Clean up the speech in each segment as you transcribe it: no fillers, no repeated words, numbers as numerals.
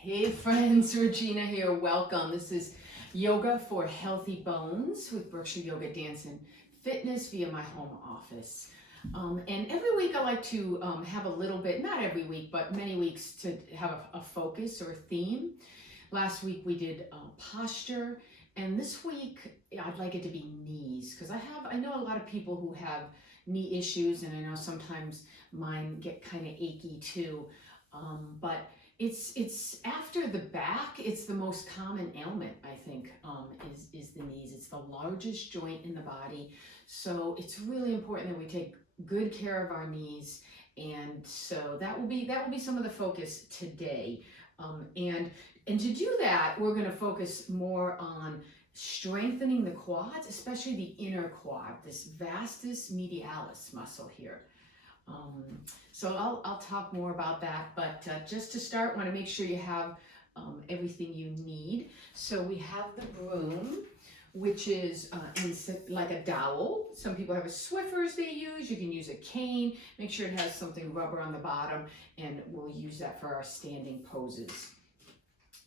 Hey friends, Regina here. Welcome. This is Yoga for Healthy Bones with Burgio Yoga Dance and Fitness via my home office. And every week I like to have a little bit, not every week, but many weeks to have a focus or a theme. Last week we did posture, and this week I'd like it to be knees because I know a lot of people who have knee issues, and I know sometimes mine get kind of achy too. But it's after the back. It's the most common ailment, I think, is the knees. It's the largest joint in the body, so it's really important that we take good care of our knees. And so that will be some of the focus today. And to do that, we're going to focus more on strengthening the quads, especially the inner quad, this vastus medialis muscle here. So I'll talk more about that, but just to start, want to make sure you have everything you need. So we have the broom, which is like a dowel. Some people have a Swiffers they use. You can use a cane. Make sure it has something rubber on the bottom, and we'll use that for our standing poses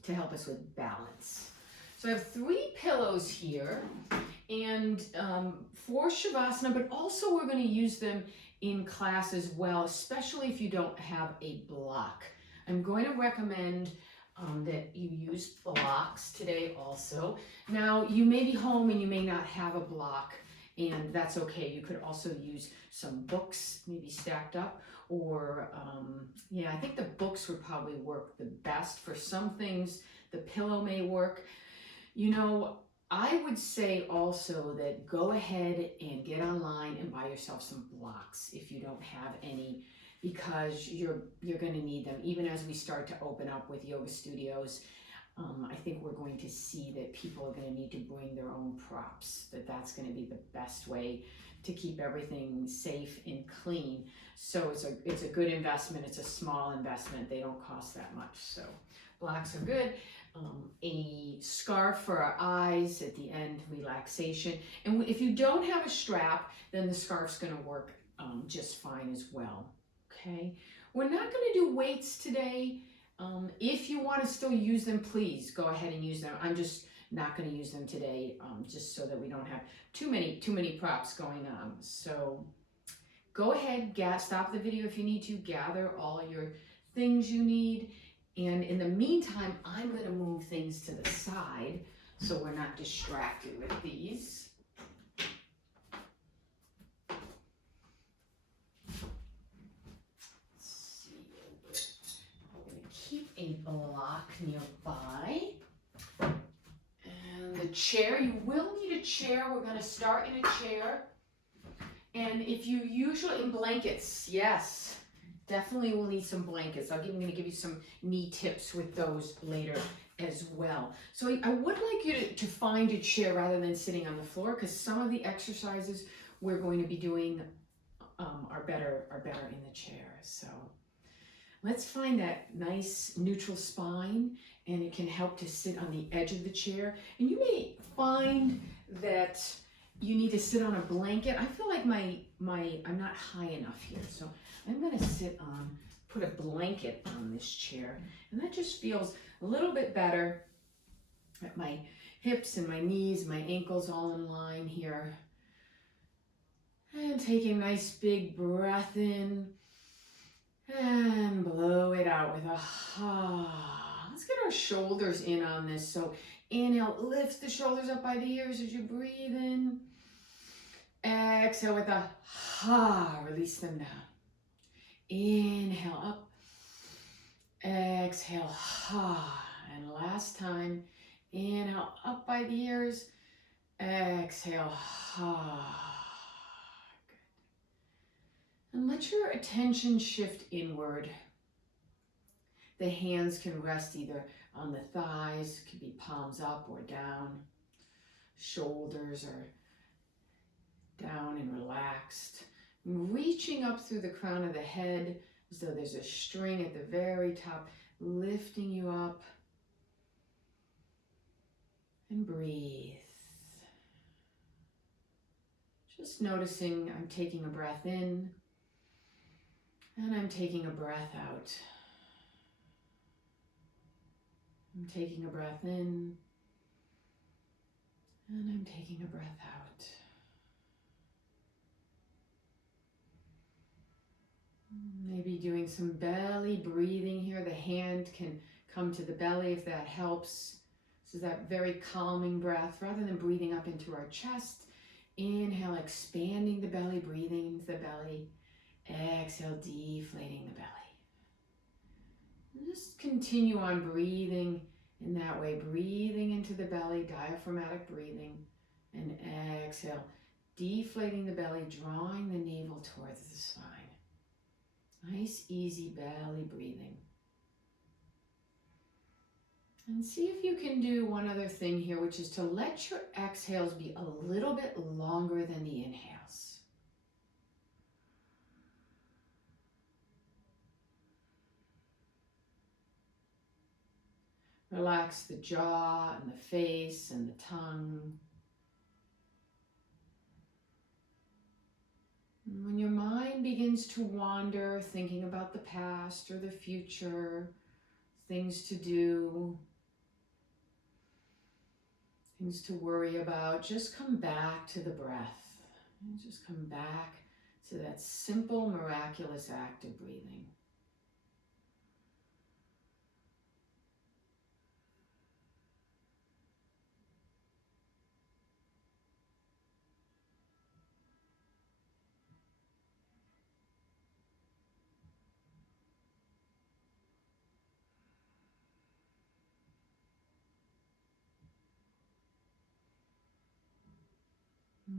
to help us with balance. So I have 3 pillows here, and for Shavasana, but also we're going to use them in class as well, especially if you don't have a block. I'm going to recommend that you use blocks today also. Now, you may be home and you may not have a block, and that's okay. You could also use some books, maybe stacked up, or I think the books would probably work the best. For some things, the pillow may work. You know, I would say also that go ahead and get online and buy yourself some blocks if you don't have any, because you're going to need them. Even as we start to open up with yoga studios, I think we're going to see that people are going to need to bring their own props, that's going to be the best way to keep everything safe and clean. So it's a good investment. It's a small investment. They don't cost that much. So blocks are good. A scarf for our eyes at the end, relaxation. And if you don't have a strap, then the scarf's going to work just fine as well. Okay, we're not going to do weights today. If you want to still use them, please go ahead and use them. I'm just not going to use them today, just so that we don't have too many props going on. So go ahead, stop the video if you need to, gather all your things you need. And in the meantime, I'm going to move things to the side so we're not distracted with these. Let's see. I'm going to keep a block nearby. And the chair, you will need a chair. We're going to start in a chair. And if you usually, in blankets, yes. Definitely will need some blankets. I'm going to give you some knee tips with those later as well. So I would like you to find a chair rather than sitting on the floor, because some of the exercises we're going to be doing are better in the chair. So let's find that nice neutral spine, and it can help to sit on the edge of the chair. And you may find that you need to sit on a blanket. I feel like I'm not high enough here, so I'm going to put a blanket on this chair, and that just feels a little bit better. At my hips and my knees, my ankles all in line here. And take a nice big breath in and blow it out with a ha. Let's get our shoulders in on this. So inhale, lift the shoulders up by the ears as you breathe in. Exhale with a ha, release them down. Inhale up, exhale, ha, and last time, inhale up by the ears, exhale, ha. Good. And let your attention shift inward. The hands can rest either on the thighs, it could be palms up or down. Shoulders are down and relaxed. Reaching up through the crown of the head as though there's a string at the very top, lifting you up. And breathe. Just noticing I'm taking a breath in and I'm taking a breath out. I'm taking a breath in and I'm taking a breath out. Maybe doing some belly breathing here. The hand can come to the belly if that helps. This is that very calming breath rather than breathing up into our chest. Inhale, expanding the belly, breathing into the belly. Exhale, deflating the belly. And just continue on breathing in that way, breathing into the belly, diaphragmatic breathing. And exhale, deflating the belly, drawing the navel towards the spine. Nice, easy belly breathing. And see if you can do one other thing here, which is to let your exhales be a little bit longer than the inhales. Relax the jaw and the face and the tongue. And when your mind begins to wander, thinking about the past or the future, things to do, things to worry about, just come back to the breath. And just come back to that simple, miraculous act of breathing.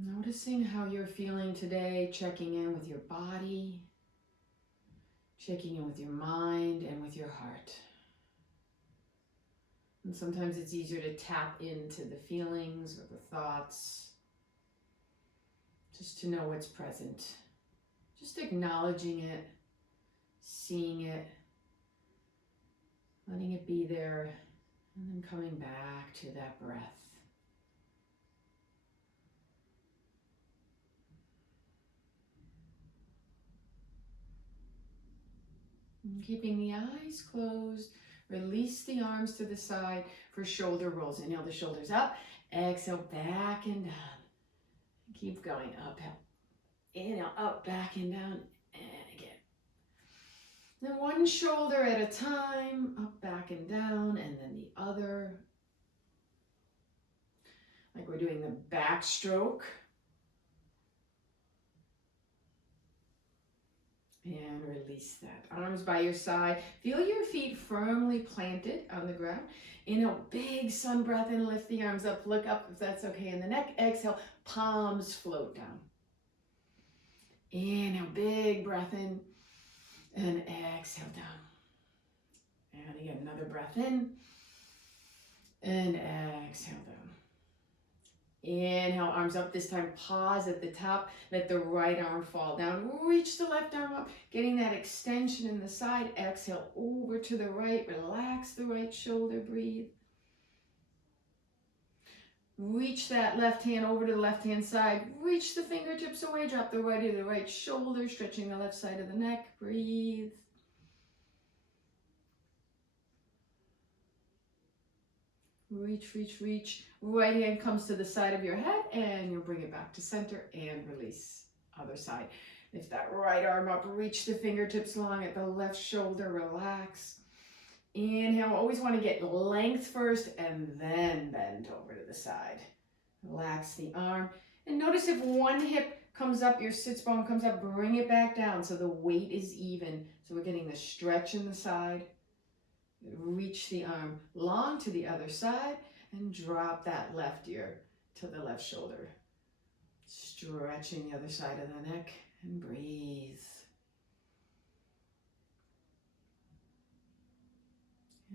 Noticing how you're feeling today, checking in with your body, checking in with your mind and with your heart. And sometimes it's easier to tap into the feelings or the thoughts, just to know what's present. Just acknowledging it, seeing it, letting it be there, and then coming back to that breath. And keeping the eyes closed, release the arms to the side for shoulder rolls. Inhale the shoulders up, exhale back and down. Keep going, up, inhale, up, back and down, and again. Then one shoulder at a time, up, back and down, and then the other. Like we're doing the backstroke. And release that. Arms by your side. Feel your feet firmly planted on the ground. Inhale, big sun breath in, lift the arms up, look up if that's okay in the neck. Exhale, palms float down. Inhale, big breath in, and exhale down. And again, another breath in, and exhale down. Inhale, arms up this time, pause at the top, let the right arm fall down, reach the left arm up, getting that extension in the side, exhale over to the right, relax the right shoulder, breathe. Reach that left hand over to the left hand side, reach the fingertips away, drop the right to the right shoulder, stretching the left side of the neck, breathe. Reach, reach, reach. Right hand comes to the side of your head and you'll bring it back to center and release. Other side. Lift that right arm up, reach the fingertips long at the left shoulder, relax. Inhale, always want to get length first and then bend over to the side. Relax the arm. And notice if one hip comes up, your sits bone comes up, bring it back down so the weight is even. So we're getting the stretch in the side. Reach the arm long to the other side and drop that left ear to the left shoulder. Stretching the other side of the neck and breathe.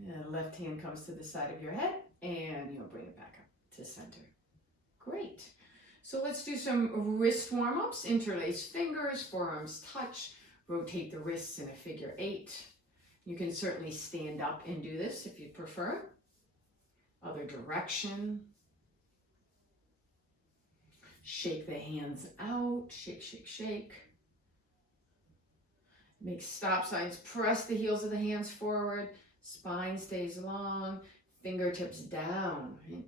And left hand comes to the side of your head and you'll bring it back up to center. Great. So let's do some wrist warm-ups. Interlace fingers, forearms touch, rotate the wrists in a figure 8. You can certainly stand up and do this if you prefer. Other direction. Shake the hands out. Shake, shake, shake. Make stop signs. Press the heels of the hands forward. Spine stays long. fingertips down, right?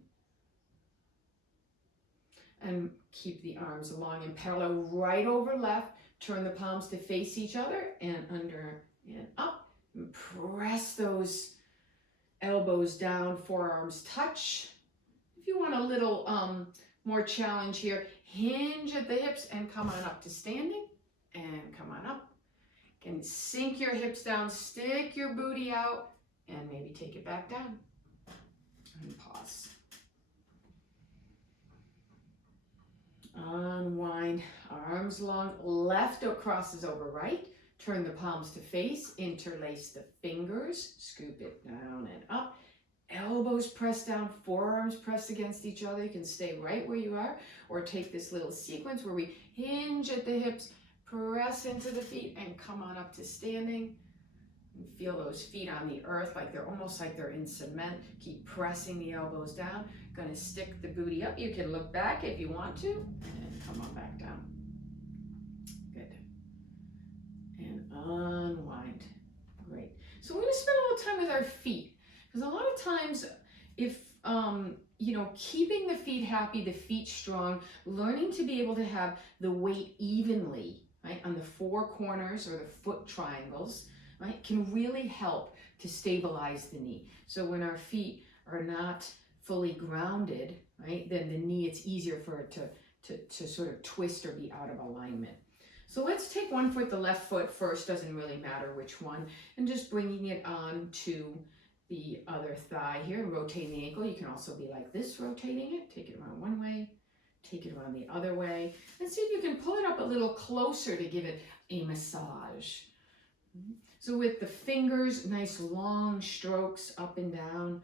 And keep the arms long and parallel, right over left. Turn the palms to face each other and under and up. And press those elbows down, forearms touch. If you want a little more challenge here, hinge at the hips and come on up to standing and come on up. Can sink your hips down, stick your booty out, and maybe take it back down. And pause. Unwind, arms long, left crosses over right. Turn the palms to face, interlace the fingers, scoop it down and up. Elbows press down, forearms press against each other. You can stay right where you are, or take this little sequence where we hinge at the hips, press into the feet, and come on up to standing. And feel those feet on the earth like they're almost like they're in cement. Keep pressing the elbows down. Gonna stick the booty up. You can look back if you want to, and come on back down. Good. And unwind. Great. So we're gonna spend a little time with our feet, because a lot of times, if you know, keeping the feet happy, the feet strong, learning to be able to have the weight evenly, right, on the four corners or the foot triangles, right, can really help to stabilize the knee. So when our feet are not fully grounded, right, then the knee, it's easier for it to sort of twist or be out of alignment. So let's take one foot, the left foot first, doesn't really matter which one, and just bringing it on to the other thigh here, rotating the ankle. You can also be like this, rotating it. Take it around one way, take it around the other way, and see if you can pull it up a little closer to give it a massage. So with the fingers, nice long strokes up and down,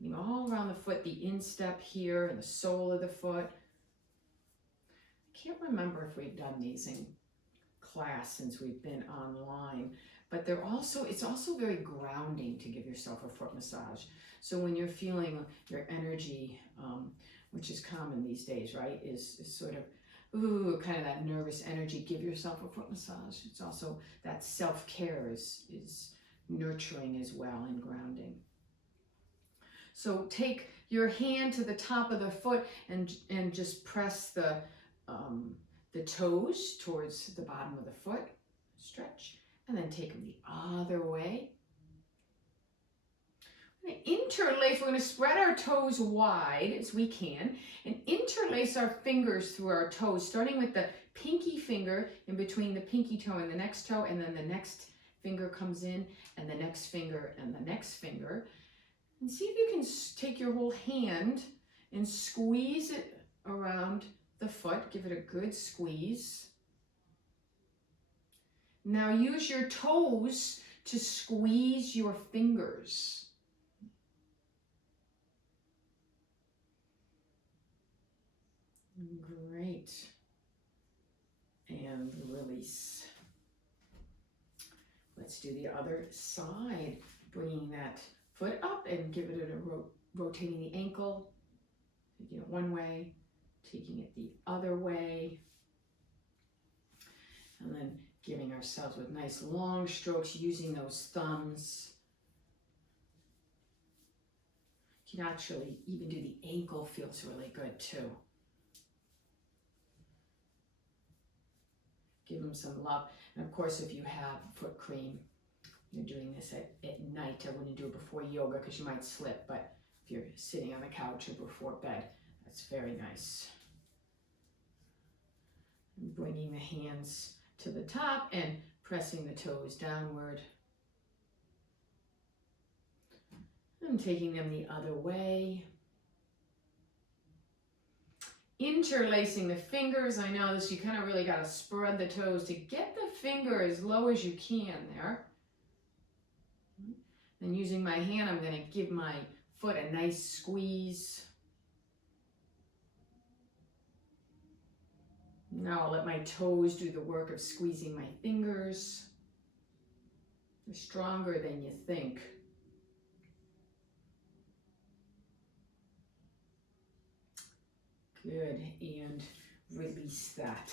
you know, all around the foot, the instep here and the sole of the foot. I can't remember if we've done these in class since we've been online, but it's also very grounding to give yourself a foot massage. So when you're feeling your energy, which is common these days, right, is sort of kind of that nervous energy, give yourself a foot massage. It's also that self-care is nurturing as well and grounding. So take your hand to the top of the foot and just press the toes towards the bottom of the foot, stretch, and then take them the other way. We're going to interlace, we're going to spread our toes wide as we can and interlace our fingers through our toes, starting with the pinky finger in between the pinky toe and the next toe, and then the next finger comes in, and the next finger, and the next finger. And see if you can take your whole hand and squeeze it around the foot. Give it a good squeeze. Now use your toes to squeeze your fingers. Great. And release. Let's do the other side. Bringing that foot up and give it a rotating the ankle. Taking it one way, taking it the other way. And then giving ourselves with nice long strokes, using those thumbs. You can actually even do the ankle, feels really good too. Give them some love. And of course, if you have foot cream, you're doing this at night. I wouldn't do it before yoga because you might slip, but if you're sitting on the couch or before bed, that's very nice. And bringing the hands to the top and pressing the toes downward. And taking them the other way. Interlacing the fingers. I know this, you kind of really got to spread the toes to get the finger as low as you can there. And using my hand, I'm going to give my foot a nice squeeze. Now I'll let my toes do the work of squeezing my fingers. They're stronger than you think. Good, and release that.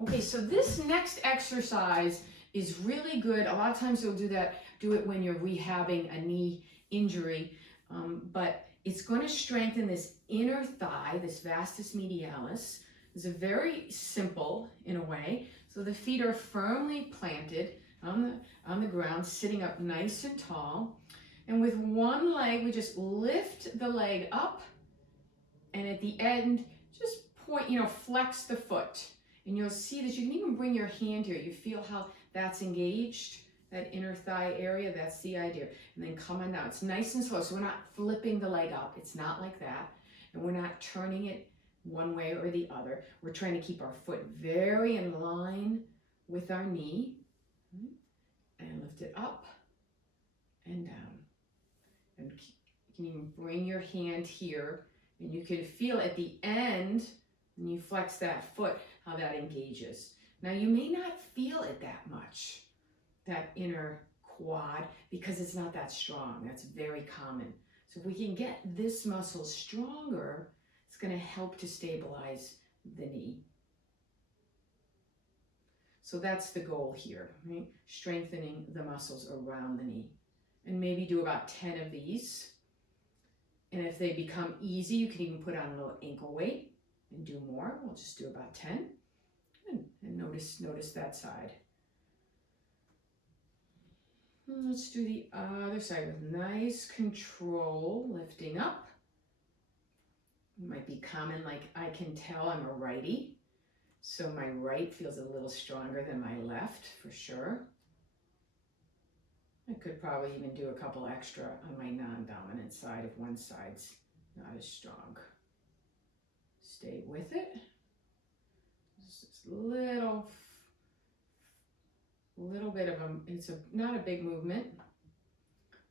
Okay, so this next exercise is really good. A lot of times you'll do it when you're rehabbing a knee injury. but it's going to strengthen this inner thigh, this vastus medialis. It's very simple in a way. So the feet are firmly planted on the ground, sitting up nice and tall. And with one leg, we just lift the leg up, and at the end, just point, flex the foot. And you'll see that you can even bring your hand here. You feel how that's engaged, that inner thigh area. That's the idea. And then come on down. It's nice and slow. So we're not flipping the leg up. It's not like that. And we're not turning it one way or the other. We're trying to keep our foot very in line with our knee. And lift it up and down. And you can even bring your hand here. And you can feel at the end, when you flex that foot, how that engages. Now you may not feel it that much, that inner quad, because it's not that strong. That's very common. So if we can get this muscle stronger, it's going to help to stabilize the knee. So that's the goal here, right? Strengthening the muscles around the knee. And maybe do about 10 of these. And if they become easy, you can even put on a little ankle weight and do more. We'll just do about 10. And notice that side. And let's do the other side with nice control, lifting up. It might be common, like I can tell I'm a righty. So my right feels a little stronger than my left, for sure. I could probably even do a couple extra on my non-dominant side if one side's not as strong. Stay with it. Just little bit of not a big movement.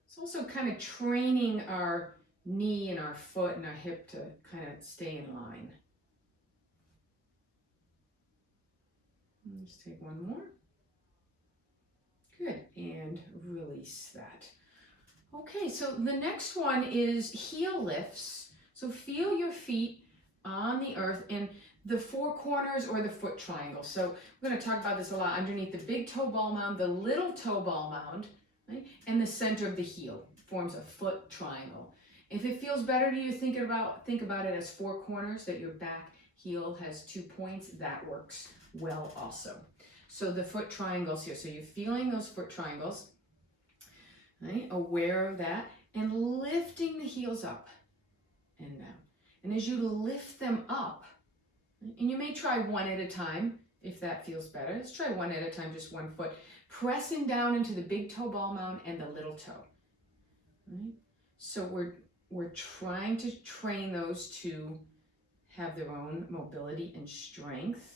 It's also kind of training our knee and our foot and our hip to kind of stay in line. Let's take one more. Good, and release that. Okay, so the next one is heel lifts. So feel your feet on the earth in the four corners or the foot triangle. So we're going to talk about this a lot. Underneath the big toe ball mound, the little toe ball mound, right? And the center of the heel forms a foot triangle. If it feels better to you, think about it as four corners, that your back heel has 2 points. That works well also. So the foot triangles here. So you're feeling those foot triangles, right? Aware of that, and lifting the heels up and down. And as you lift them up, and you may try one at a time if that feels better. Let's try one at a time, just one foot. Pressing down into the big toe ball mound and the little toe. Right? So we're trying to train those to have their own mobility and strength.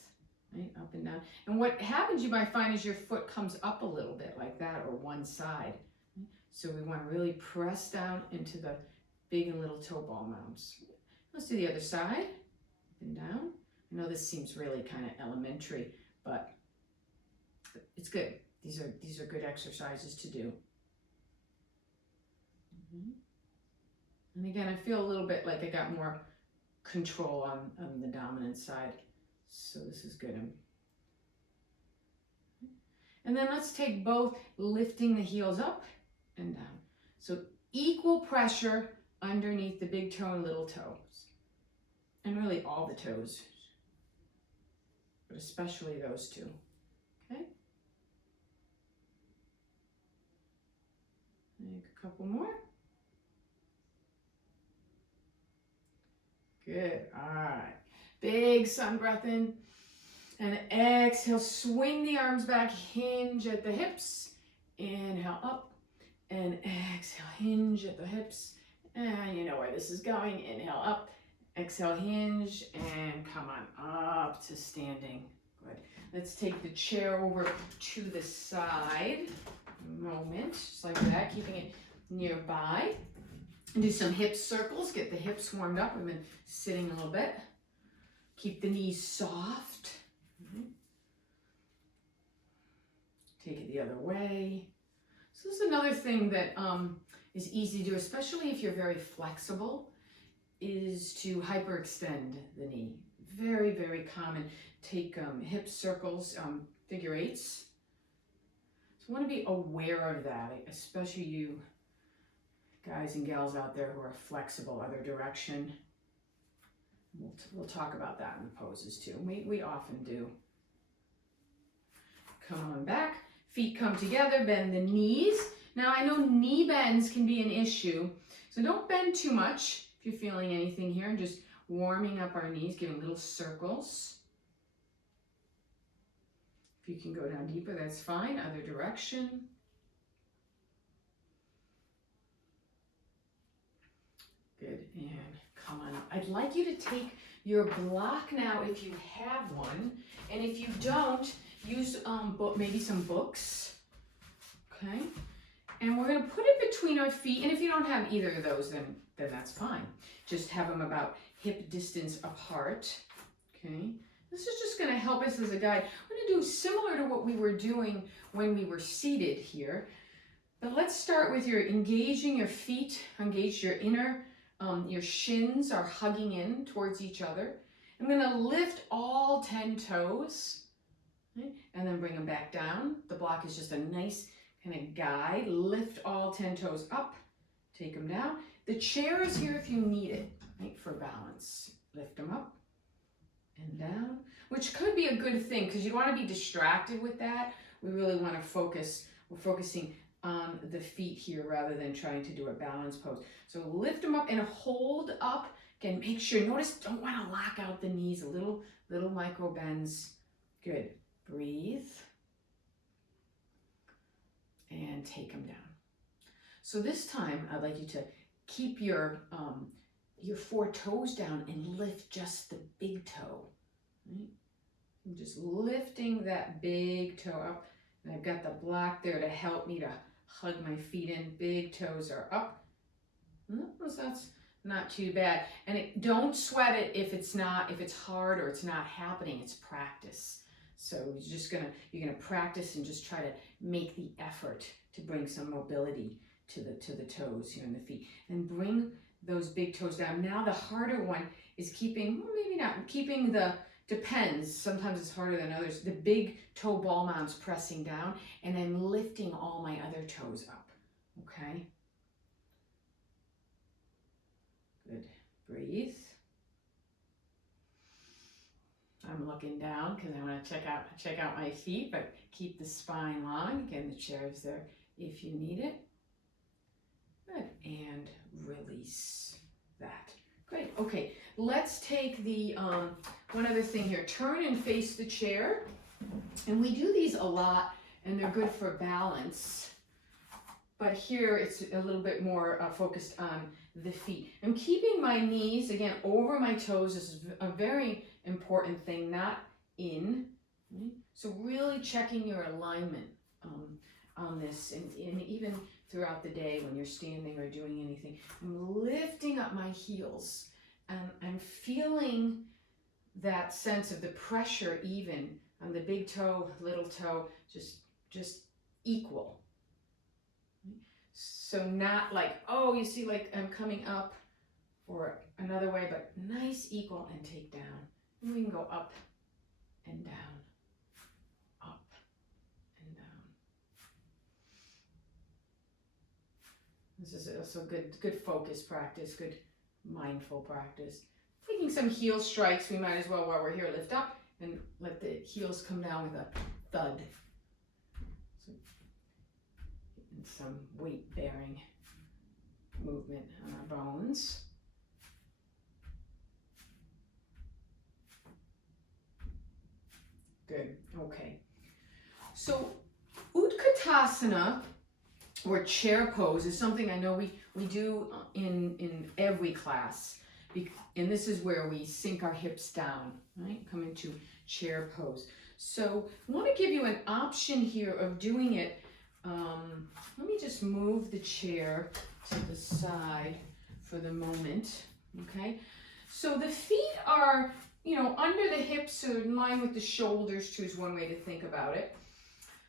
Right, up and down. And what happens, you might find, is your foot comes up a little bit like that, or one side. So we want to really press down into the big and little toe ball mounds. Let's do the other side, up and down. I know this seems really kind of elementary, but it's good. These are good exercises to do. And again, I feel a little bit like I got more control on the dominant side. So this is good. And then let's take both, lifting the heels up and down. So equal pressure underneath the big toe and little toes. And really all the toes, but especially those two. Okay? Make a couple more. Good. All right. Big sun breath in, and exhale, swing the arms back, hinge at the hips, inhale up, and exhale, hinge at the hips, and you know where this is going, inhale up, exhale, hinge, and come on up to standing. Good. Let's take the chair over to the side, moment, just like that, keeping it nearby, and do some hip circles, get the hips warmed up. We've been sitting a little bit. Keep the knees soft. Take it the other way. So this is another thing that is easy to do, especially if you're very flexible, is to hyperextend the knee. Very, very common. Take hip circles, figure eights. So I want to be aware of that, especially you guys and gals out there who are flexible, other direction. We'll talk about that in the poses too. We often do. Come on back, feet come together, bend the knees. Now I know knee bends can be an issue, so don't bend too much if you're feeling anything here, and just warming up our knees, giving little circles. If you can go down deeper, that's fine, other direction. Good, and come on up. I'd like you to take your block now if you have one, and if you don't, use maybe some books, okay? And we're gonna put it between our feet, and if you don't have either of those, then that's fine. Just have them about hip distance apart, okay? This is just gonna help us as a guide. We're gonna do similar to what we were doing when we were seated here, but let's start with your engaging your feet, engage your inner, your shins are hugging in towards each other. I'm gonna lift all 10 toes, okay? And then bring them back down. The block is just a nice kind of guide. Lift all 10 toes up, take them down. The chair is here if you need it, right, for balance. Lift them up and down, which could be a good thing because you want to be distracted with that. We really want to focus. We're focusing on the feet here rather than trying to do a balance pose. So lift them up and hold up. Again, make sure, notice, don't want to lock out the knees, little micro bends. Good. Breathe. And take them down. So this time, I'd like you to keep your 4 toes down and lift just the big toe. Right? I'm just lifting that big toe up. And I've got the block there to help me to hug my feet in. Big toes are up. That's not too bad. And don't sweat it if it's hard or it's not happening. It's practice. So you're gonna practice and just try to make the effort to bring some mobility to the toes here in the feet, and bring those big toes down. Now the harder one is keeping, well, maybe not keeping depends. Sometimes it's harder than others. The big toe ball mounts pressing down, and I'm lifting all my other toes up. Okay. Good. Breathe. I'm looking down because I want to check out my feet, but keep the spine long. Again, the chair is there if you need it. Good. And release that. Great. Okay, let's take the one other thing here. Turn and face the chair. And we do these a lot, and they're good for balance. But here it's a little bit more focused on the feet. I'm keeping my knees, again, over my toes. This is a very important thing, not in. So really checking your alignment on this, and even throughout the day when you're standing or doing anything. I'm lifting up my heels, and I'm feeling that sense of the pressure even on the big toe, little toe, just equal. So not like, oh, you see, like I'm coming up or another way, but nice, equal, and take down. And we can go up and down, up and down. This is also good focus practice, good mindful practice. Taking some heel strikes, we might as well, while we're here, lift up and let the heels come down with a thud. So, getting some weight-bearing movement on our bones. Good. Okay. So Utkatasana, or chair pose, is something I know we do in every class. And this is where we sink our hips down, right? Come into chair pose. So I want to give you an option here of doing it. Let me just move the chair to the side for the moment, okay? So the feet are, under the hips, so in line with the shoulders too, is one way to think about it.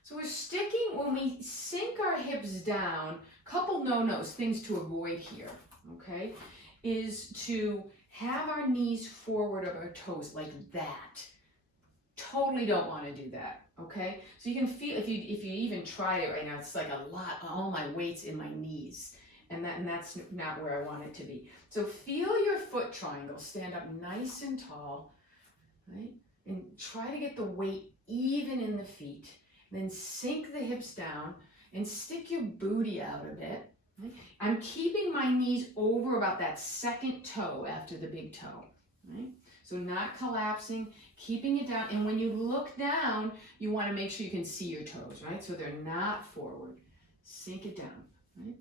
So we're sticking, when we sink our hips down, couple no-nos, things to avoid here, okay, is to have our knees forward of our toes like that. Totally don't want to do that, okay? So you can feel, if you even tried it right now, it's like a lot, all my weight's in my knees. and that's not where I want it to be. So feel your foot triangle, stand up nice and tall, right? And try to get the weight even in the feet. Then sink the hips down and stick your booty out a bit. Right? I'm keeping my knees over about that second toe after the big toe. Right? So not collapsing, keeping it down. And when you look down, you want to make sure you can see your toes, right? So they're not forward. Sink it down, right?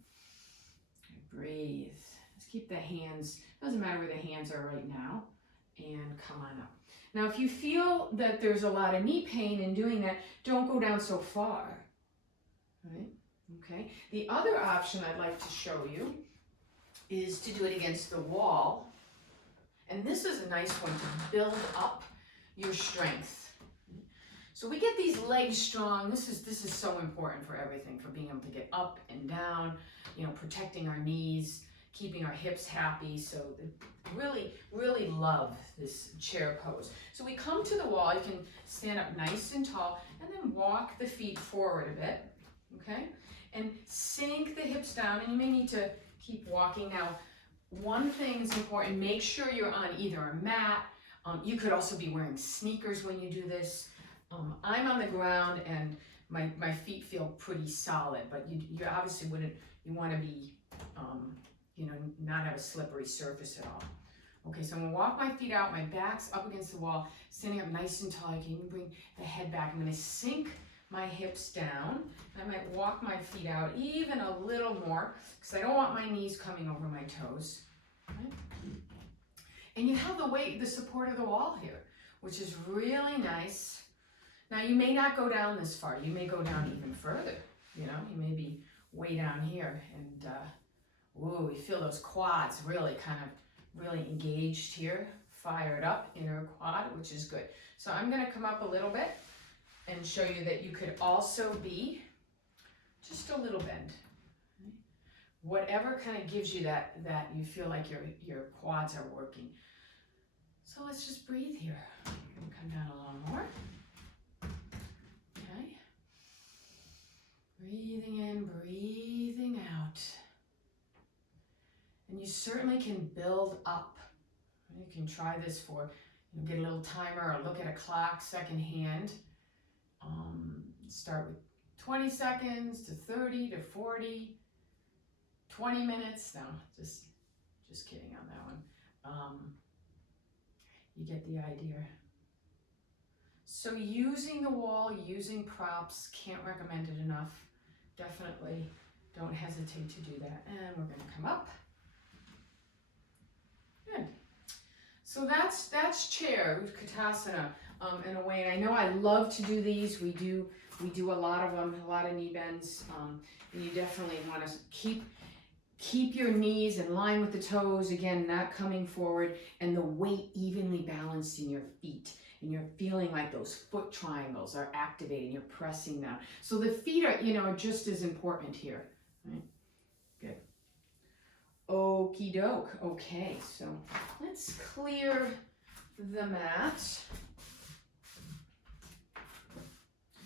Breathe. Let's keep the hands, doesn't matter where the hands are right now, and come on up. Now, if you feel that there's a lot of knee pain in doing that, don't go down so far, right? Okay. The other option I'd like to show you is to do it against the wall. And this is a nice one to build up your strength. So we get these legs strong. This is so important for everything, for being able to get up and down, you know, protecting our knees, keeping our hips happy. So really, really love this chair pose. So we come to the wall. You can stand up nice and tall and then walk the feet forward a bit, okay? And sink the hips down, and you may need to keep walking. Now, one thing is important, make sure you're on either a mat. You could also be wearing sneakers when you do this. I'm on the ground and my feet feel pretty solid, but you obviously wouldn't, you want to be, you know, not have a slippery surface at all. Okay, so I'm gonna walk my feet out, my back's up against the wall, standing up nice and tall. I can even bring the head back. I'm gonna sink my hips down. I might walk my feet out even a little more because I don't want my knees coming over my toes. Right? And you have the weight, the support of the wall here, which is really nice. Now you may not go down this far. You may go down even further. You know, you may be way down here, and ooh, you feel those quads really kind of really engaged here, fired up, inner quad, which is good. So I'm going to come up a little bit and show you that you could also be just a little bend. Whatever kind of gives you that you feel like your quads are working. So let's just breathe here. Come down a little more. Okay. Breathing in, breathing out. And you certainly can build up. You can try this for, you know, get a little timer or look at a clock secondhand. Start with 20 seconds to 30 to 40, 20 minutes. No, just kidding on that one. You get the idea. So using the wall, using props, can't recommend it enough. Definitely don't hesitate to do that. And we're going to come up. Good. So that's chair, Utkatasana, in a way. And I know I love to do these. We do a lot of them, a lot of knee bends. And you definitely want to keep your knees in line with the toes, again, not coming forward, and the weight evenly balanced in your feet. And you're feeling like those foot triangles are activating, you're pressing down. So the feet are, you know, are just as important here. Right? Good. Okie doke. Okay, so let's clear the mat.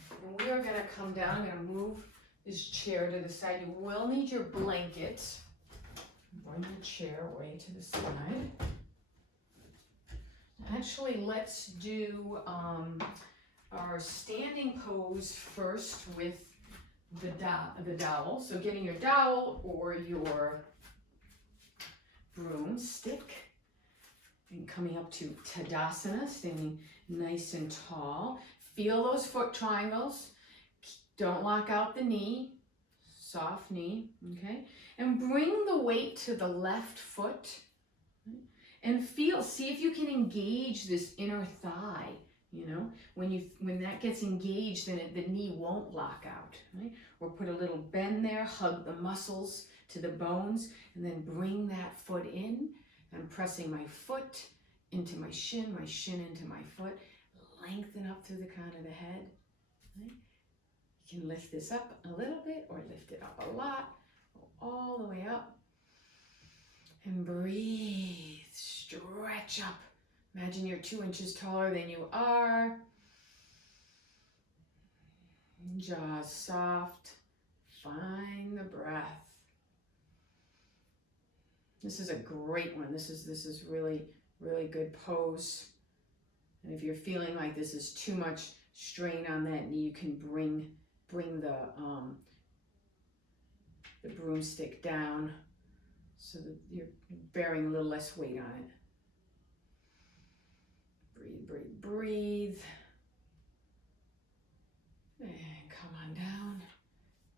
And we are going to come down. I'm going to move this chair to the side. You will need your blanket. Bring the chair way to the side. Actually, let's do our standing pose first with the dowel. So getting your dowel or your broomstick and coming up to Tadasana, standing nice and tall. Feel those foot triangles. Don't lock out the knee. Soft knee, okay? And bring the weight to the left foot. And see if you can engage this inner thigh, you know? When that gets engaged, then the knee won't lock out, right? Or put a little bend there, hug the muscles to the bones, and then bring that foot in. I'm pressing my foot into my shin into my foot. Lengthen up through the crown of the head, right? You can lift this up a little bit or lift it up a lot. Go all the way up. And breathe, stretch up. Imagine you're 2 inches taller than you are. Jaws soft. Find the breath. This is a great one. This is really, really good pose. And if you're feeling like this is too much strain on that knee, you can bring the broomstick down so that you're bearing a little less weight on it. Breathe, breathe, breathe. And come on down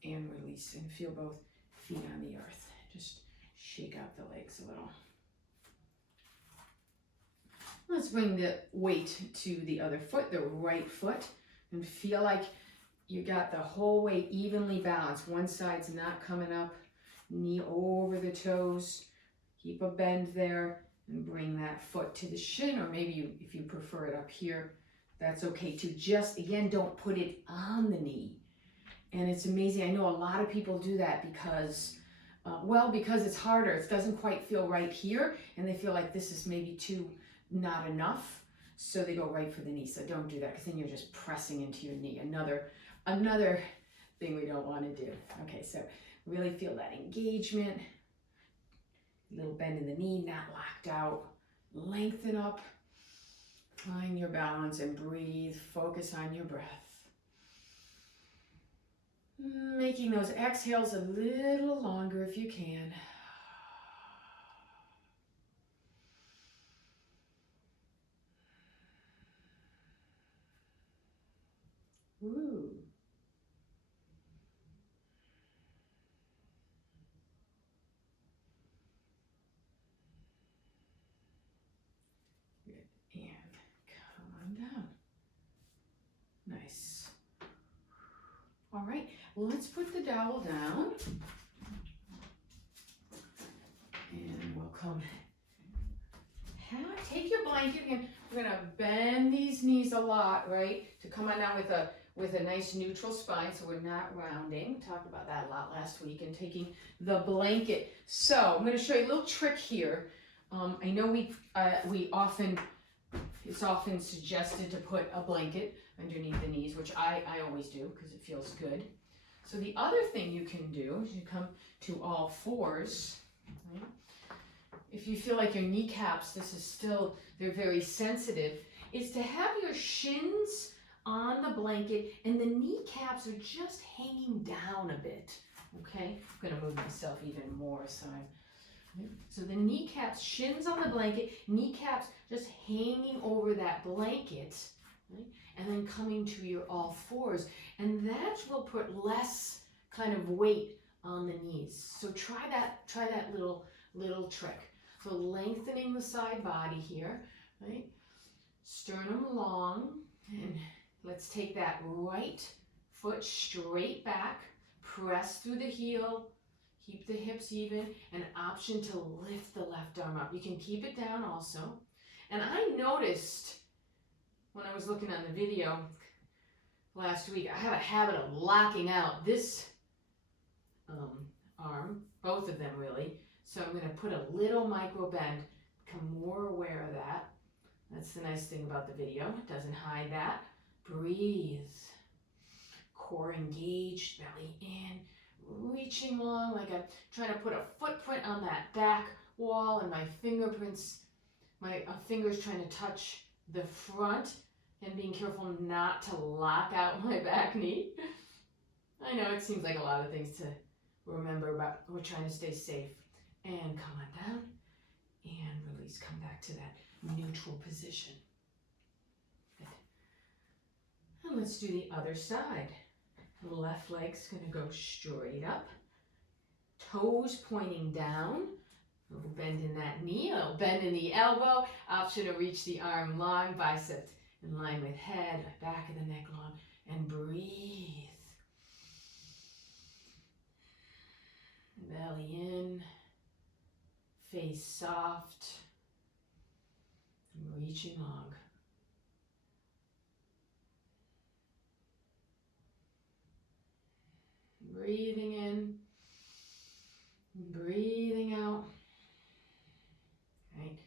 and release, and feel both feet on the earth. Just shake out the legs a little. Let's bring the weight to the other foot, the right foot, and feel like you got the whole weight evenly balanced. One side's not coming up, knee over the toes. Keep a bend there and bring that foot to the shin, or maybe you, if you prefer it up here, that's okay too. Just, again, don't put it on the knee. And it's amazing. I know a lot of people do that because, because it's harder. It doesn't quite feel right here, and they feel like this is maybe too not enough, so they go right for the knee. So don't do that, because then you're just pressing into your knee. Another thing we don't want to do. Okay, so really feel that engagement. Little bend in the knee, not locked out. Lengthen up. Find your balance and breathe. Focus on your breath. Making those exhales a little longer if you can. Ooh. Good. And come on down. Nice. All right, well, let's put the dowel down. And we'll come. Take your blanket, and we're gonna bend these knees a lot, right? To come on down with a nice neutral spine, so we're not rounding. Talked about that a lot last week, and taking the blanket. So I'm gonna show you a little trick here. I know we often, it's often suggested to put a blanket underneath the knees, which I always do because it feels good. So the other thing you can do is you come to all fours, right? If you feel like your kneecaps, they're very sensitive, is to have your shins on the blanket and the kneecaps are just hanging down a bit, okay? I'm gonna move myself even more, so the kneecaps, shins on the blanket, kneecaps just hanging over that blanket, right? And then coming to your all fours, and that will put less kind of weight on the knees. So try that little trick. So lengthening the side body here, right? Sternum long, and let's take that right foot straight back, press through the heel, keep the hips even, an option to lift the left arm up. You can keep it down also. And I noticed when I was looking on the video last week, I have a habit of locking out this arm, both of them really. So I'm going to put a little micro bend, become more aware of that. That's the nice thing about the video, it doesn't hide that. Breathe. Core engaged, belly in, reaching long like I'm trying to put a footprint on that back wall, and my fingerprints, my fingers trying to touch the front, and being careful not to lock out my back knee. I know it seems like a lot of things to remember, but we're trying to stay safe. And come on down and release. Come back to that neutral position. Good. And let's do the other side. The left leg's going to go straight up. Toes pointing down. A little bend in that knee, a little bend in the elbow. Option to reach the arm long, biceps in line with head, back of the neck long, and breathe. Belly in. Face soft, and reaching long. Breathing in, breathing out. Right,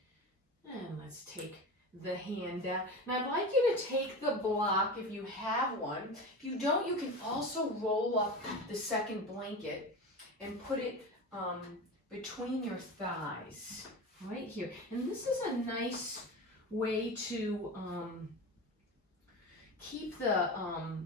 and let's take the hand down. And I'd like you to take the block if you have one. If you don't, you can also roll up the second blanket and put it between your thighs, right here. And this is a nice way to keep the,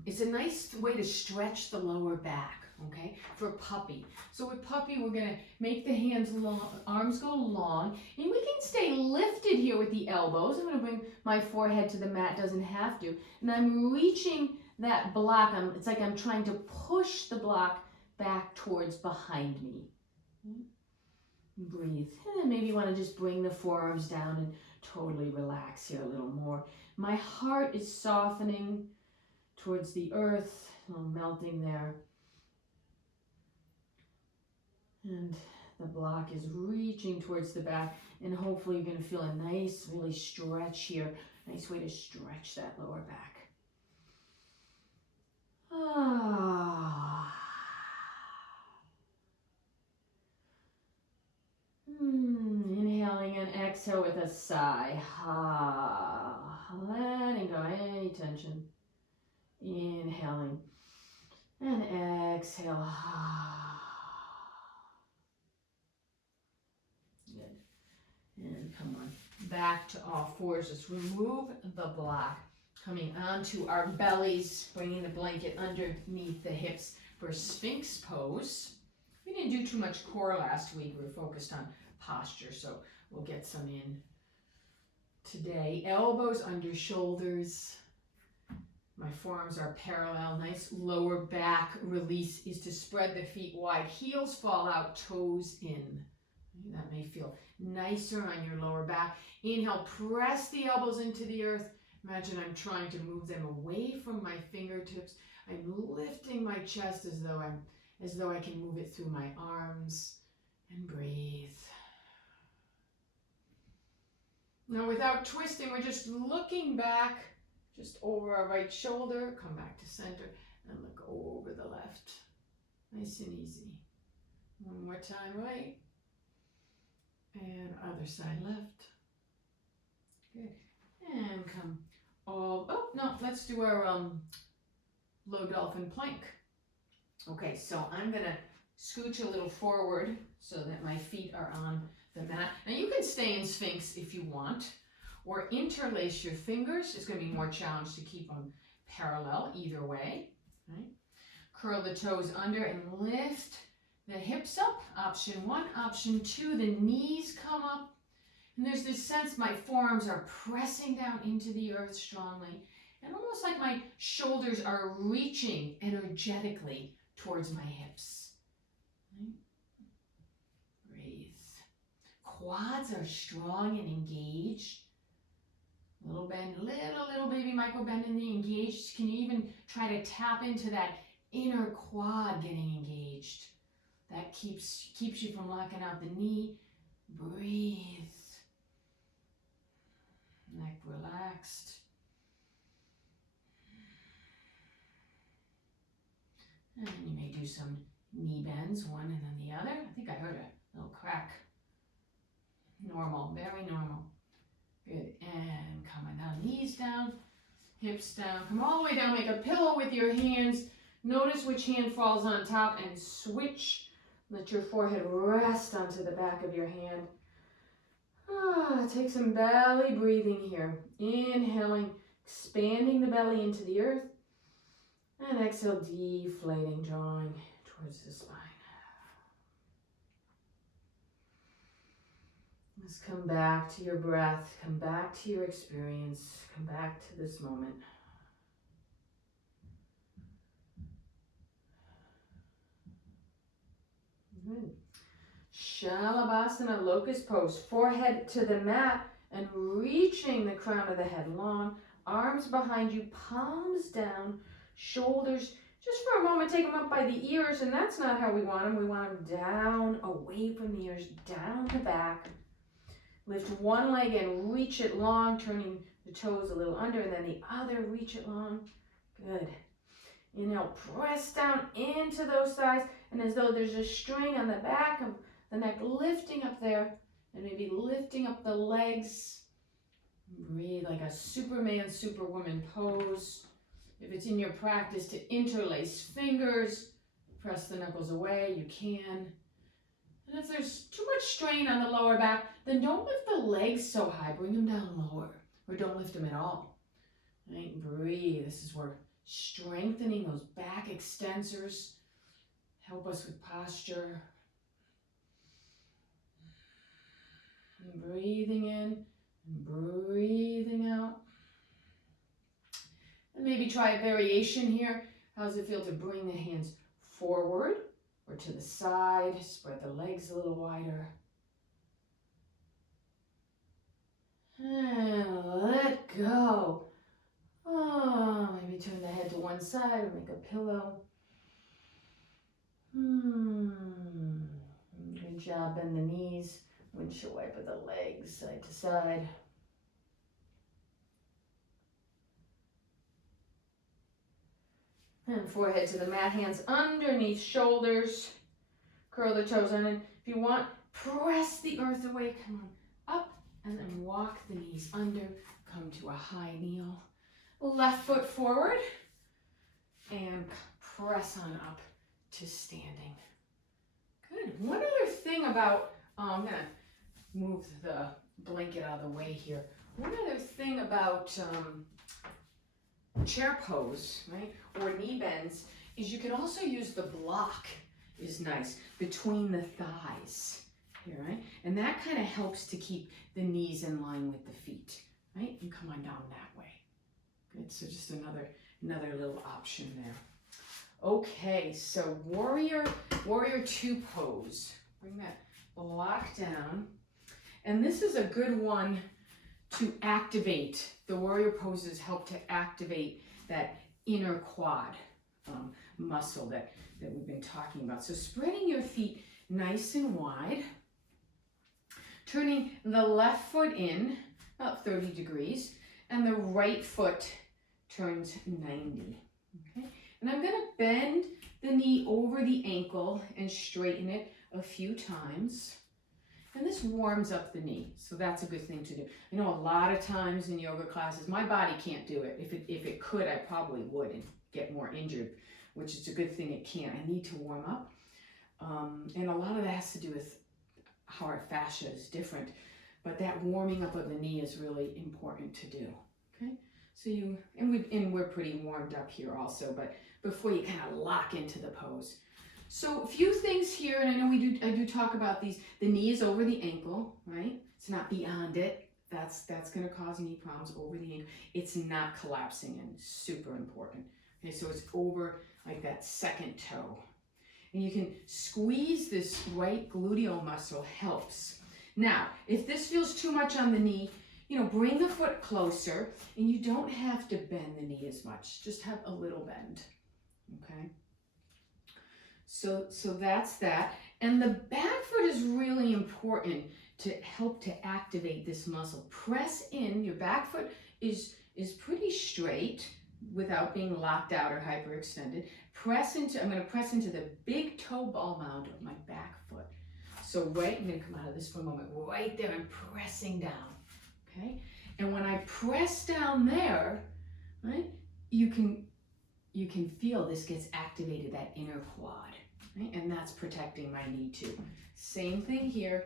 it's a nice way to stretch the lower back, okay, for puppy. So with puppy, we're gonna make the hands long, arms go long, and we can stay lifted here with the elbows. I'm gonna bring my forehead to the mat, doesn't have to, and I'm reaching that block. It's like I'm trying to push the block back towards behind me. Breathe. And then maybe you want to just bring the forearms down and totally relax here a little more. My heart is softening towards the earth, a little melting there. And the block is reaching towards the back, and hopefully you're going to feel a nice, really stretch here. Nice way to stretch that lower back. Ah. Inhaling and exhale with a sigh. Letting go any tension. Inhaling and exhale. Good. And come on. Back to all fours. Just remove the block. Coming onto our bellies. Bringing the blanket underneath the hips for Sphinx pose. We didn't do too much core last week. We were focused on posture, so we'll get some in today. Elbows under shoulders. My forearms are parallel. Nice lower back release is to spread the feet wide. Heels fall out, toes in. That may feel nicer on your lower back. Inhale, press the elbows into the earth. Imagine I'm trying to move them away from my fingertips. I'm lifting my chest as though I can move it through my arms, and breathe. Now without twisting, we're just looking back, just over our right shoulder, come back to center, and look over the left. Nice and easy. One more time, right, and other side left. Good, and come all, oh no, let's do our low dolphin plank. Okay, so I'm gonna scooch a little forward so that my feet are on the mat. Now you can stay in Sphinx if you want, or interlace your fingers. It's gonna be more challenge to keep them parallel either way. Right? Curl the toes under and lift the hips up. Option 1. Option 2, the knees come up. And there's this sense my forearms are pressing down into the earth strongly. And almost like my shoulders are reaching energetically towards my hips. Right? Breathe. Quads are strong and engaged. Little bend, little baby micro bend in the engaged. Can you even try to tap into that inner quad getting engaged? That keeps you from locking out the knee. Breathe. Neck relaxed. And you may do some knee bends, one and then the other. I think I heard a little crack. Normal, very normal. Good, and coming down, knees down, hips down. Come all the way down, make a pillow with your hands. Notice which hand falls on top and switch. Let your forehead rest onto the back of your hand. Take some belly breathing here. Inhaling, expanding the belly into the earth. And exhale, deflating, drawing towards the spine. Let's come back to your breath. Come back to your experience. Come back to this moment. Good. Shalabhasana, locust pose. Forehead to the mat and reaching the crown of the head long. Arms behind you, palms down. Shoulders, just for a moment, take them up by the ears, and that's not how we want them. We want them down, away from the ears, down the back. Lift one leg and reach it long, turning the toes a little under, and then the other, reach it long. Good. Inhale, press down into those thighs, and as though there's a string on the back of the neck, lifting up there, and maybe lifting up the legs. Breathe like a Superman, Superwoman pose. If it's in your practice to interlace fingers, press the knuckles away, you can. And if there's too much strain on the lower back, then don't lift the legs so high. Bring them down lower, or don't lift them at all. Right? Breathe. This is where strengthening those back extensors help us with posture. And breathing in and breathing out. And maybe try a variation here. How does it feel to bring the hands forward or to the side? Spread the legs a little wider. And let go. Oh, maybe turn the head to one side or make a pillow. Good job. Bend the knees. Windshield wiper the legs side to side. And forehead to the mat, hands underneath shoulders. Curl the toes in. And if you want, press the earth away. Come on, up. And then walk the knees under. Come to a high kneel. Left foot forward. And press on up to standing. Good. One other thing about, I'm going to move the blanket out of the way here. One other thing about chair pose, right, or knee bends, is you can also use the block, is nice, between the thighs here, right? And that kind of helps to keep the knees in line with the feet, right? And come on down that way. Good, so just another little option there. Okay, so warrior two pose. Bring that block down. And this is a good one to activate. The warrior poses help to activate that inner quad muscle that we've been talking about. So spreading your feet nice and wide. Turning the left foot in about 30 degrees. And the right foot turns 90. Okay? And I'm going to bend the knee over the ankle and straighten it a few times. And this warms up the knee, so that's a good thing to do. I know a lot of times in yoga classes, my body can't do it. If it could, I probably would and get more injured, which is a good thing it can't. I need to warm up. And a lot of that has to do with how our fascia is different. But that warming up of the knee is really important to do. Okay? So we're pretty warmed up here also, but before you kind of lock into the pose. So a few things here, and I know I do talk about these. The knee is over the ankle, right? It's not beyond it. That's going to cause knee problems over the ankle. It's not collapsing in, super important. Okay, so it's over like that second toe. And you can squeeze this right gluteal muscle, helps. Now, if this feels too much on the knee, bring the foot closer, and you don't have to bend the knee as much. Just have a little bend, okay? So that's that. And the back foot is really important to help to activate this muscle. Press in. Your back foot is pretty straight without being locked out or hyperextended. I'm going to press into the big toe ball mound of my back foot. So I'm going to come out of this for a moment. Right there, I'm pressing down. Okay? And when I press down there, right, you can feel this gets activated, that inner quad, right? And that's protecting my knee too. Same thing here,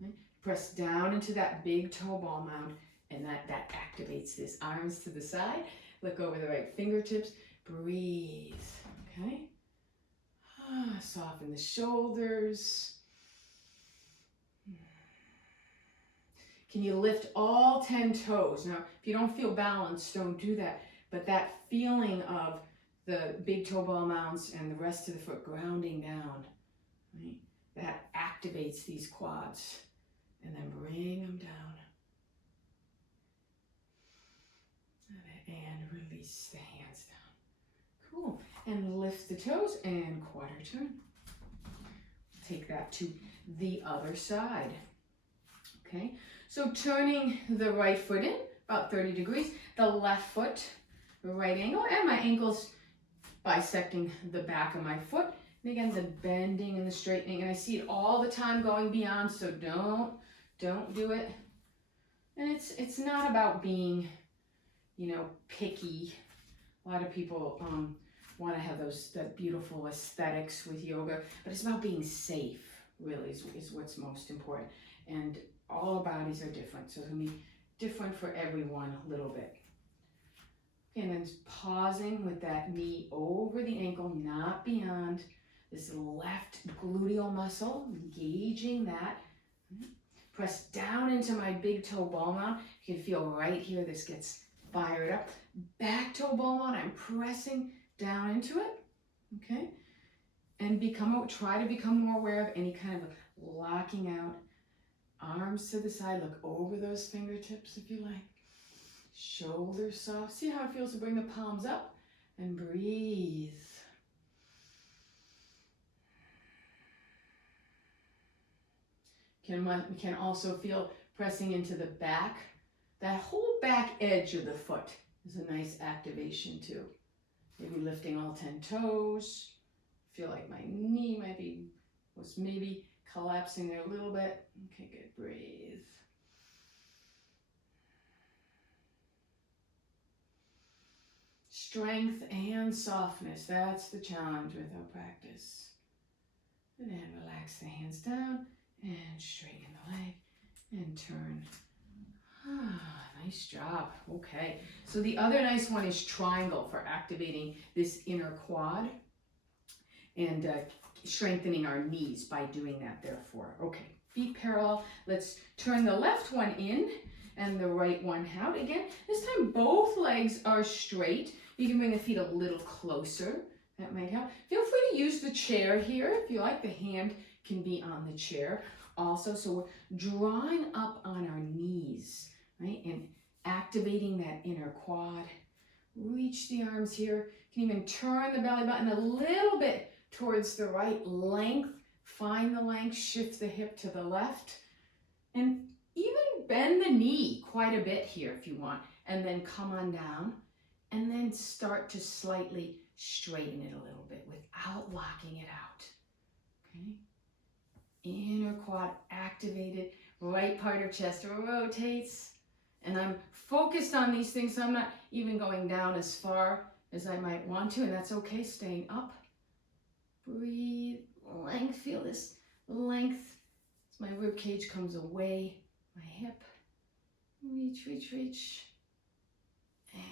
right? Press down into that big toe ball mound, and that activates this. Arms to the side, look over the right fingertips, breathe, okay? Soften the shoulders. Can you lift all 10 toes? Now, if you don't feel balanced, don't do that. But that feeling of the big toe ball mounds and the rest of the foot grounding down, right? That activates these quads. And then bring them down. And release the hands down. Cool. And lift the toes and quarter turn. Take that to the other side. Okay, so turning the right foot in about 30 degrees, the left foot, right angle, and my ankles bisecting the back of my foot. And again, the bending and the straightening, and I see it all the time going beyond, so don't do it. And it's not about being, picky. A lot of people want to have that beautiful aesthetics with yoga, but it's about being safe, really is what's most important. And all our bodies are different, so it's going to be different for everyone a little bit. Okay, and then pausing with that knee over the ankle, not beyond this left gluteal muscle, engaging that. Press down into my big toe ball mount. You can feel right here, this gets fired up. Back toe ball mount, I'm pressing down into it, okay? And try to become more aware of any kind of locking out. Arms to the side, look over those fingertips if you like. Shoulders soft. See how it feels to bring the palms up and breathe. Can also feel pressing into the back. That whole back edge of the foot is a nice activation too. Maybe lifting all 10 toes. Feel like my knee was maybe collapsing there a little bit. Okay, good. Breathe. Strength and softness. That's the challenge with our practice. And then relax the hands down and straighten the leg and turn. Nice job. Okay. So the other nice one is triangle for activating this inner quad and strengthening our knees by doing that, therefore. Okay, feet parallel. Let's turn the left one in and the right one out. Again, this time both legs are straight. You can bring the feet a little closer. That might help. Feel free to use the chair here if you like. The hand can be on the chair also. So we're drawing up on our knees, right? And activating that inner quad. Reach the arms here. You can even turn the belly button a little bit towards the right. Length. Find the length. Shift the hip to the left. And even bend the knee quite a bit here if you want. And then come on down. And then start to slightly straighten it a little bit without locking it out. Okay? Inner quad activated. Right part of chest rotates. And I'm focused on these things, so I'm not even going down as far as I might want to, and that's okay, staying up. Breathe, length, feel this length as my rib cage comes away, my hip. Reach, reach, reach. And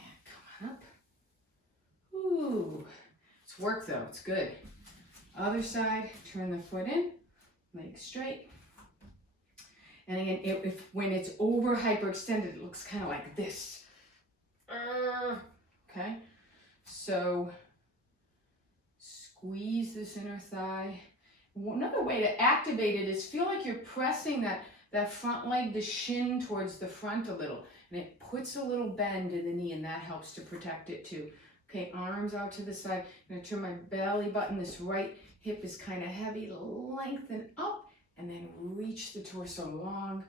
come on up. Ooh, it's work though, it's good. Other side, turn the foot in, leg straight. And again, when it's over hyperextended, it looks kind of like this. Okay, so squeeze this inner thigh. Another way to activate it is feel like you're pressing that front leg, the shin towards the front a little. And it puts a little bend in the knee, and that helps to protect it too. Okay, arms out to the side. I'm going to turn my belly button. This right hip is kind of heavy. Lengthen up. And then reach the torso long.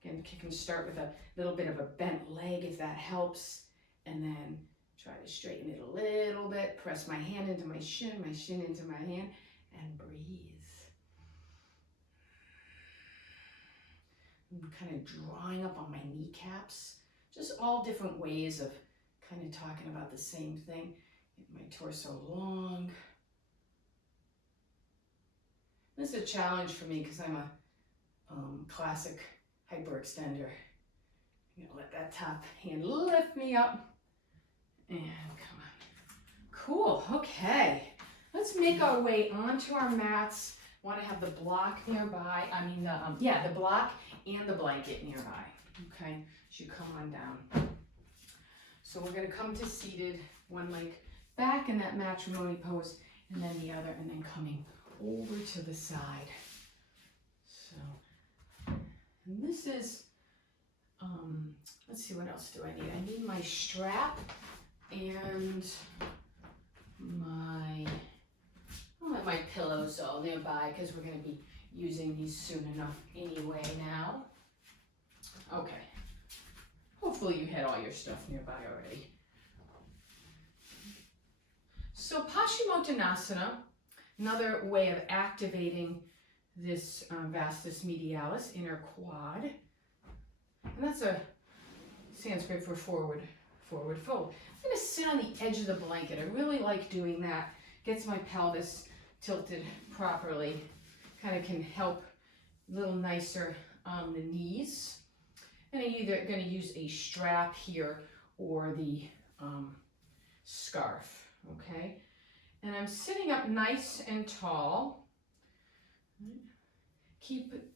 Again, you can start with a little bit of a bent leg if that helps. And then try to straighten it a little bit. Press my hand into my shin into my hand, and breathe. I'm kind of drawing up on my kneecaps. Just all different ways of kind of talking about the same thing. Get my torso long. This is a challenge for me because I'm a classic hyperextender. I'm gonna let that top hand lift me up. And come on. Cool, okay. Let's make our way onto our mats. Want to have the block nearby. The block and the blanket nearby. Okay, as you come on down. So we're gonna come to seated, one leg back in that matrimony pose, and then the other, and then coming over to the side. So, and this is, let's see, what else do I need? I need my strap and my pillows all nearby because we're going to be using these soon enough anyway now. Okay. Hopefully you had all your stuff nearby already. So Paschimottanasana, another way of activating this vastus medialis, inner quad. And that's a Sanskrit for forward fold. I'm going to sit on the edge of the blanket. I really like doing that. Gets my pelvis tilted properly. kind of can help a little nicer on the knees. And I'm either going to use a strap here or the scarf, okay? And I'm sitting up nice and tall.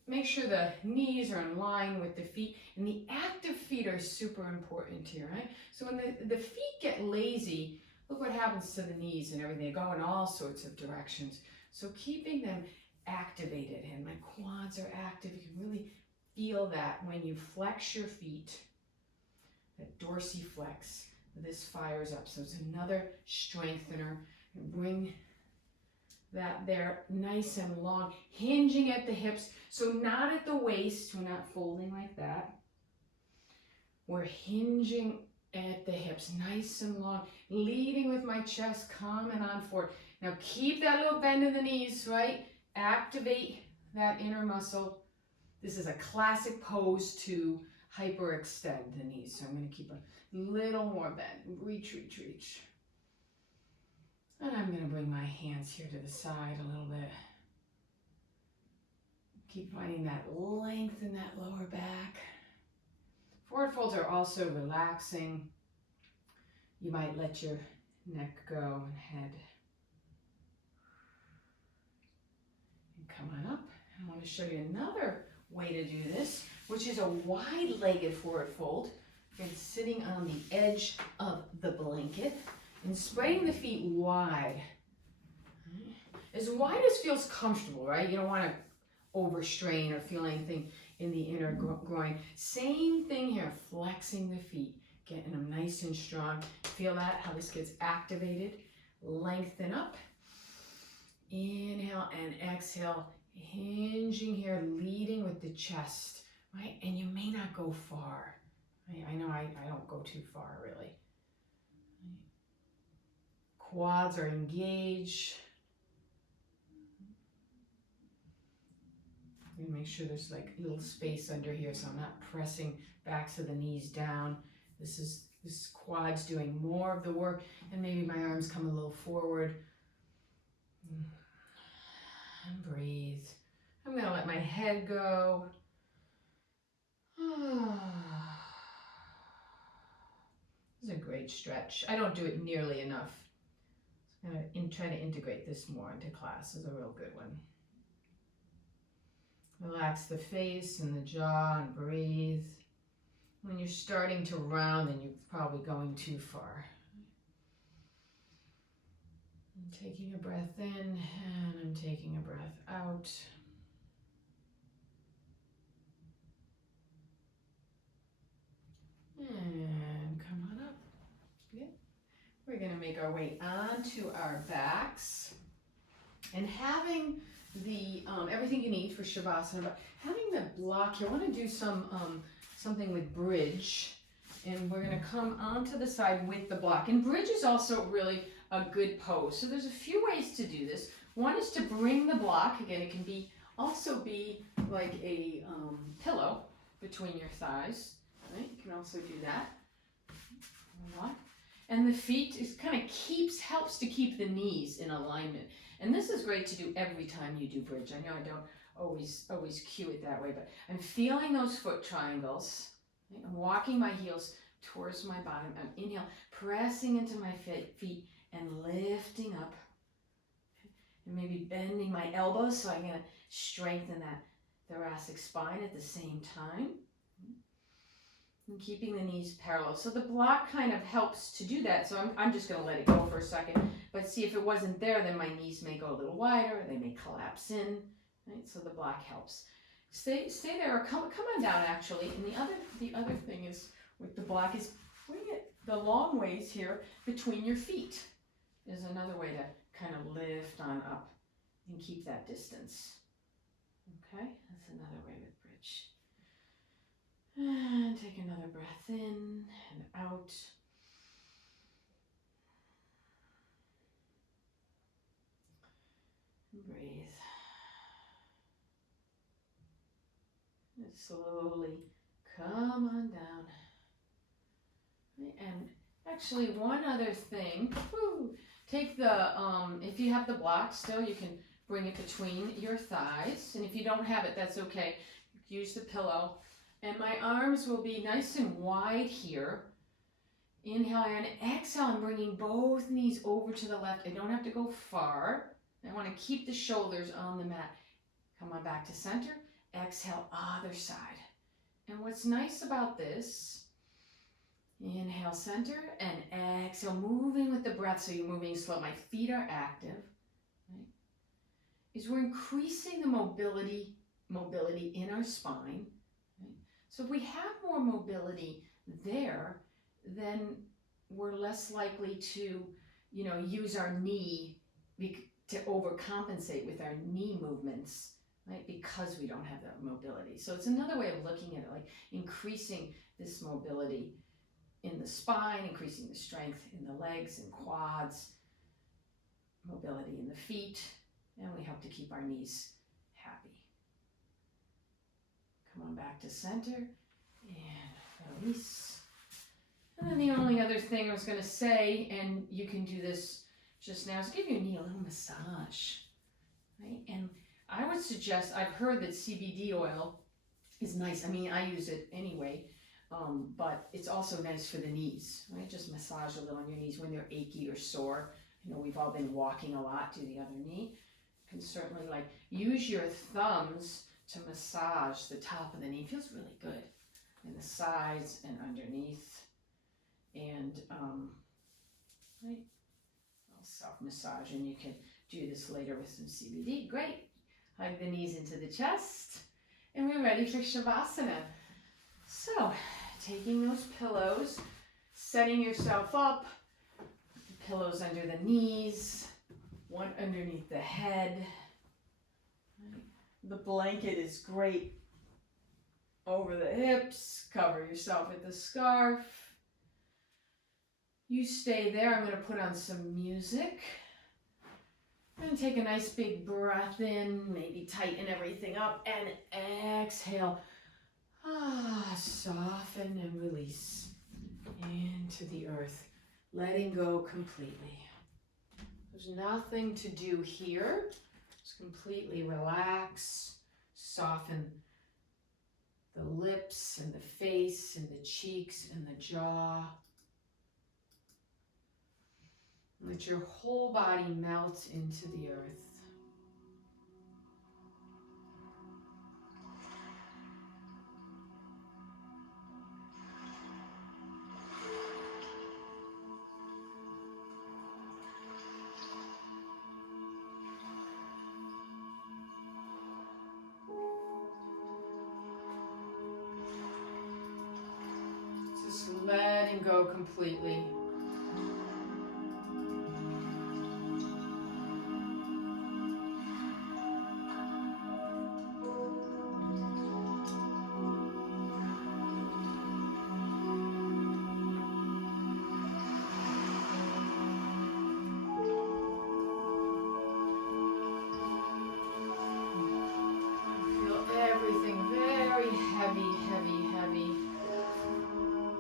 Make sure the knees are in line with the feet, and the active feet are super important here, right? So when the feet get lazy, look what happens to the knees and everything. They go in all sorts of directions. So keeping them activated, and my quads are active. You can really feel that when you flex your feet, that dorsiflex, this fires up. So it's another strengthener. And bring that there nice and long, hinging at the hips. So not at the waist, we're not folding like that. We're hinging at the hips, nice and long, leading with my chest, coming on forward. Now keep that little bend in the knees, right? Activate that inner muscle. This is a classic pose to hyperextend the knees. So I'm going to keep a little more bend. Reach, reach, reach. And I'm going to bring my hands here to the side a little bit. Keep finding that length in that lower back. Forward folds are also relaxing. You might let your neck go and head. And come on up. I want to show you another way to do this, which is a wide-legged forward fold. Again, sitting on the edge of the blanket and spreading the feet wide. As wide as feels comfortable, right? You don't want to overstrain or feel anything in the inner groin. Same thing here, flexing the feet, getting them nice and strong. Feel that, how this gets activated. Lengthen up. Inhale and exhale. Hinging here, leading with the chest, right? And you may not go far. I know I don't go too far, really. Quads are engaged. And make sure there's like little space under here so I'm not pressing backs of the knees down. This quad's doing more of the work, and maybe my arms come a little forward. And breathe. I'm going to let my head go. This is a great stretch. I don't do it nearly enough. I'm going to try to integrate this more into class. This is a real good one. Relax the face and the jaw and breathe. When you're starting to round, then you're probably going too far. I'm taking a breath in and I'm taking a breath out. And come on up. Good. We're going to make our way onto our backs. And having the everything you need for Shavasana, but having the block here, I want to do something with bridge. And we're going to come onto the side with the block. And bridge is also really a good pose. So there's a few ways to do this. One is to bring the block. Again, it can also be like a pillow between your thighs. Right? You can also do that. And the feet helps to keep the knees in alignment. And this is great to do every time you do bridge. I know I don't always cue it that way, but I'm feeling those foot triangles. Right? I'm walking my heels towards my bottom. I'm inhale, pressing into my feet and lifting up. And maybe bending my elbows so I'm going to strengthen that thoracic spine at the same time. And keeping the knees parallel. So the block kind of helps to do that. So I'm just going to let it go for a second. But see, if it wasn't there, then my knees may go a little wider. They may collapse in. Right? So the block helps. Stay there or come on down, actually. And the other thing is with the block is bring it the long ways here between your feet. Is another way to kind of lift on up and keep that distance. Okay? That's another way with bridge. And take another breath in and out. And breathe. And slowly come on down. And actually one other thing, take the, if you have the block still, you can bring it between your thighs. And if you don't have it, that's okay. Use the pillow. And my arms will be nice and wide here. Inhale and exhale. I'm bringing both knees over to the left. I don't have to go far. I want to keep the shoulders on the mat. Come on back to center. Exhale, other side. And what's nice about this, inhale, center, and exhale, moving with the breath. So you're moving slow. My feet are active. Right? Is we're increasing the mobility in our spine. Right? So if we have more mobility there, then we're less likely to, use our knee to overcompensate with our knee movements, right? Because we don't have that mobility. So it's another way of looking at it, like increasing this mobility in the spine, increasing the strength in the legs and quads, mobility in the feet, and we have to keep our knees happy. Come on back to center and release. And then the only other thing I was going to say, and you can do this just now, is give your knee a little massage, right? And I would suggest, I've heard that CBD oil is nice. I mean, I use it anyway, but it's also nice for the knees, right? Just massage a little on your knees when they're achy or sore. We've all been walking a lot. Do the other knee. You can certainly use your thumbs to massage the top of the knee. It feels really good. And the sides and underneath. And, right, I'll self-massage, and you can do this later with some CBD. Great. Hug the knees into the chest, and we're ready for Shavasana. So, taking those pillows, setting yourself up, the pillows under the knees, one underneath the head. The blanket is great over the hips. Cover yourself with the scarf. You stay there. I'm going to put on some music. And take a nice big breath in, maybe tighten everything up, and exhale. Soften and release into the earth, letting go completely. There's nothing to do here. Just completely relax, soften the lips and the face and the cheeks and the jaw. Let your whole body melt into the earth. Just letting go completely. Everything very heavy, heavy, heavy.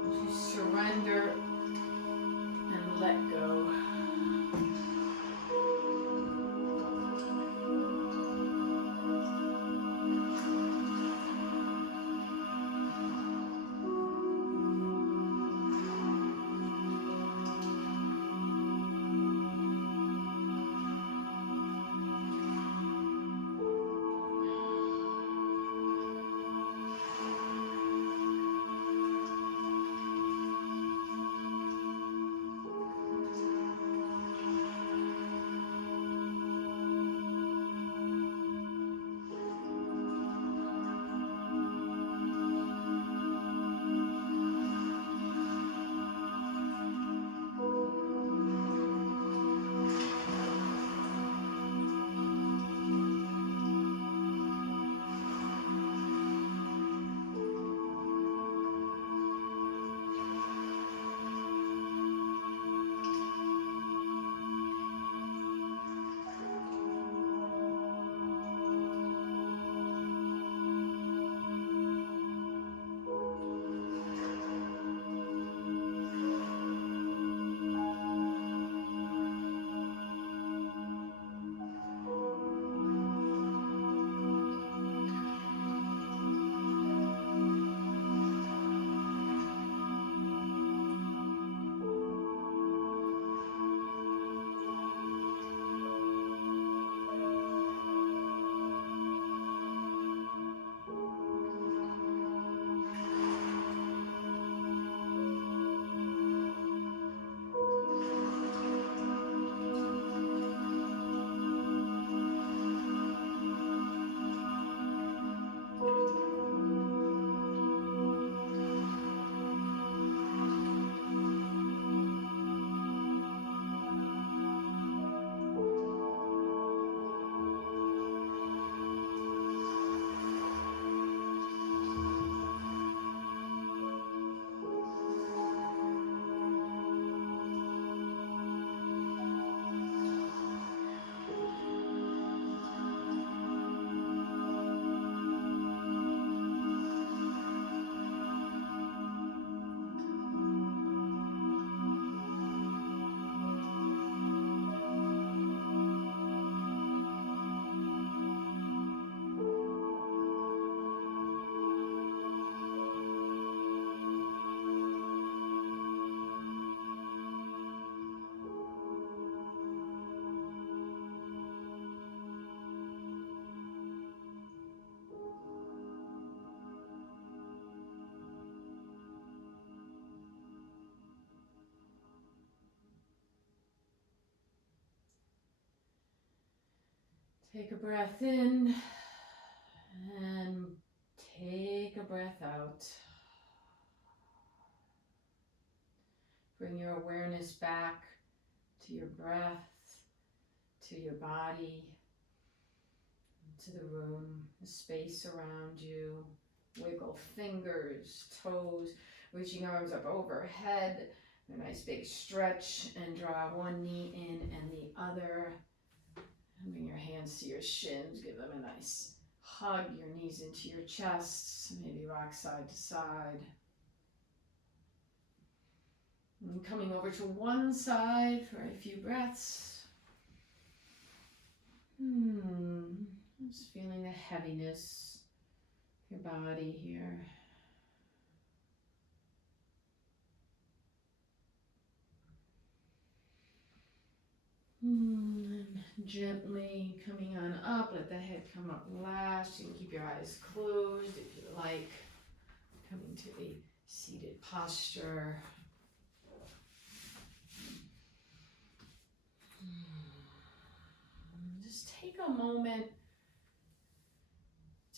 As you surrender Take a breath in and take a breath out. Bring your awareness back to your breath, to your body, to the room, the space around you. Wiggle fingers, toes, reaching arms up overhead. A nice big stretch and draw one knee in and the other. And bring your hands to your shins. Give them a nice hug, your knees into your chest. Maybe rock side to side. And coming over to one side for a few breaths. Just feeling the heaviness of your body here. And gently coming on up, let the head come up last. You can keep your eyes closed if you like. Coming to a seated posture. Just take a moment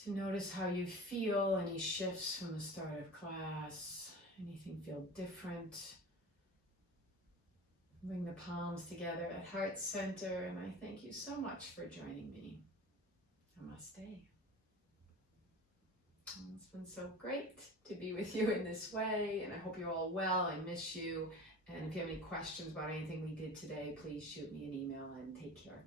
to notice how you feel, any shifts from the start of class, anything feel different. Bring the palms together at heart center, and I thank you so much for joining me. Namaste. It's been so great to be with you in this way, and I hope you're all well. I miss you, and if you have any questions about anything we did today, please shoot me an email, and take care.